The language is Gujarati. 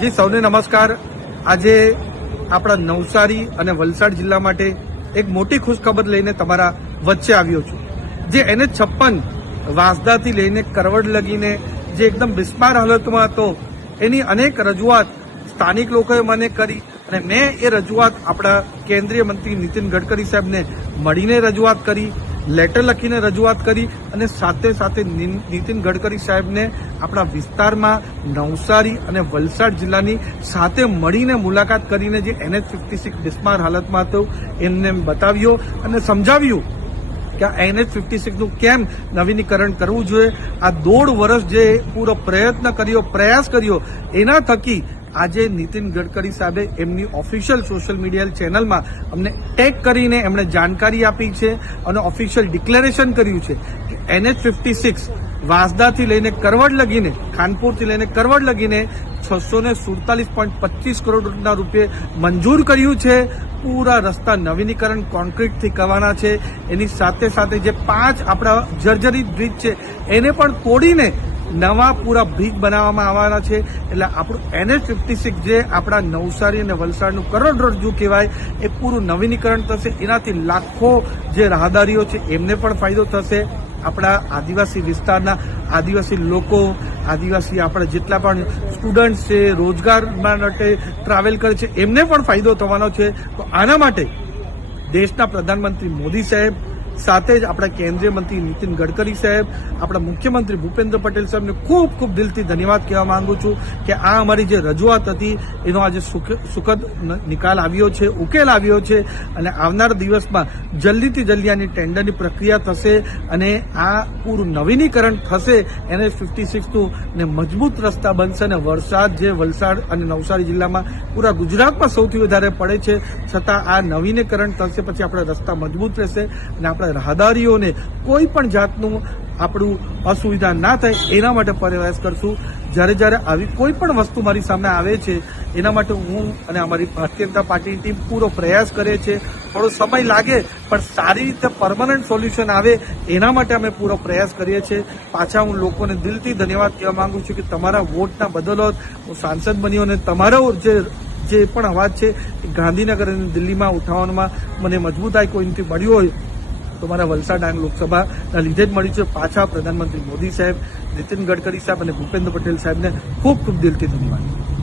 જી સૌને નમસ્કાર। આજે આપણા નવસારી અને વલસાડ જિલ્લા માટે એક મોટી ખુશખબર લઈને તમારા વચ્ચે આવ્યો છું। જે NH56 વાંસદાથી લઈને કરવડ લગીને જે એકદમ બિસ્માર હાલતમાં હતો, એની અનેક રજૂઆત સ્થાનિક લોકોએ મને કરી અને મેં એ રજૂઆત આપણા કેન્દ્રીય મંત્રી નીતિન ગડકરી સાહેબને મળીને રજૂઆત કરી, લેટર લખીને રજૂઆત કરી અને સાથે સાથે નીતિન ગડકરી સાહેબને આપણા વિસ્તારમાં નવસારી અને વલસાડ જિલ્લાની સાથે મળીને મુલાકાત કરીને જે NH56 બિસ્માર હાલતમાં હતો એમને બતાવ્યો અને સમજાવ્યું કે આ NH56 નું કેમ નવીનીકરણ કરવું જોઈએ। આ 1.5 વર્ષ જે પૂરો પ્રયાસ કર્યો એના થકી આજે નીતિન ગડકરી સાહેબે એમની ઓફિશિયલ સોશિયલ મીડિયા ચેનલમાં અમને ટેગ કરીને એમણે જાણકારી આપી છે અને ઓફિશિયલ ડિક્લેરેશન કર્યું છે કે NH56 વાંસદાથી લઈને કરવડ લગીને, ખાનપુરથી લઈને કરવડ લગીને 647.25 કરોડના રૂપિયે મંજૂર કર્યું છે। પૂરા રસ્તા નવીનીકરણ કોન્ક્રીટથી કરવાના છે। એની સાથે સાથે જે 5 આપણા જર્જરિત બ્રિજ છે એને પણ તોડીને નવા પૂરા બ્રિજ બનાવવામાં આવવાના છે। એટલે આપણું NH56 જે આપણા નવસારી અને વલસાડનું કરોડરજ્જુ કહેવાય એ પૂરું નવીનીકરણ થશે। એનાથી લાખો જે રાહદારીઓ છે એમને પણ ફાયદો થશે। આપણા આદિવાસી વિસ્તારના આદિવાસી લોકો, આદિવાસી આપણા જેટલા પણ સ્ટુડન્ટ છે, રોજગાર માટે ટ્રાવેલ કરે છે, એમને પણ ફાયદો થવાનો છે। તો આના માટે દેશના પ્રધાનમંત્રી મોદી સાહેબ સાથે જ આપણા કેન્દ્રીય મંત્રી નીતિન ગડકરી સાહેબ, આપણા મુખ્યમંત્રી ભૂપેન્દ્ર પટેલ સાહેબને ખૂબ ખૂબ દિલથી ધન્યવાદ કહેવા માંગુ છું કે આ અમારી જે રજૂઆત હતી એનો આજે સુખદ નિકાલ આવ્યો છે, ઉકેલ આવ્યો છે અને આવનાર દિવસમાં જલ્દીથી જલ્દી આની ટેન્ડરની પ્રક્રિયા થશે અને આ પૂરું નવીનીકરણ થશે NH56નું ને મજબૂત રસ્તા બનશે અને વલસાડ અને નવસારી જિલ્લામાં પૂરા ગુજરાતમાં સૌથી વધારે પડે છે, છતાં આ નવીનીકરણ થશે પછી આપણા રસ્તા મજબૂત રહેશે અને આપણા રાહદારીઓને કોઈ પણ જાતનું આપણું અસુવિધા ના થાય એના માટે પ્રયાસ કરશું। જ્યારે આવી કોઈ પણ વસ્તુ મારી સામે આવે છે એના માટે હું અને અમારી ભારતીય જનતા પાર્ટીની ટીમ પૂરો પ્રયાસ કરે છે। થોડો સમય લાગે પણ સારી રીતે પરમનન્ટ સોલ્યુશન આવે એના માટે અમે પૂરો પ્રયાસ કરીએ છીએ। પાછા હું લોકોને દિલથી ધન્યવાદ કહેવા માંગુ છું કે તમારા વોટના બદોલત હું સાંસદ બન્યો અને તમારો જે પણ અવાજ છે ગાંધીનગર અને દિલ્હીમાં ઉઠાવવામાં મને મજબૂતાઈ કોઈથી મળ્યું હોય તો મારા વલસાડ ડાંગ લોકસભાના લીધે જ મળી છે। પાછા પ્રધાનમંત્રી મોદી સાહેબ, નીતિન ગડકરી સાહેબ અને ભૂપેન્દ્ર પટેલ સાહેબને ખૂબ ખૂબ દિલથી ધન્યવાદ।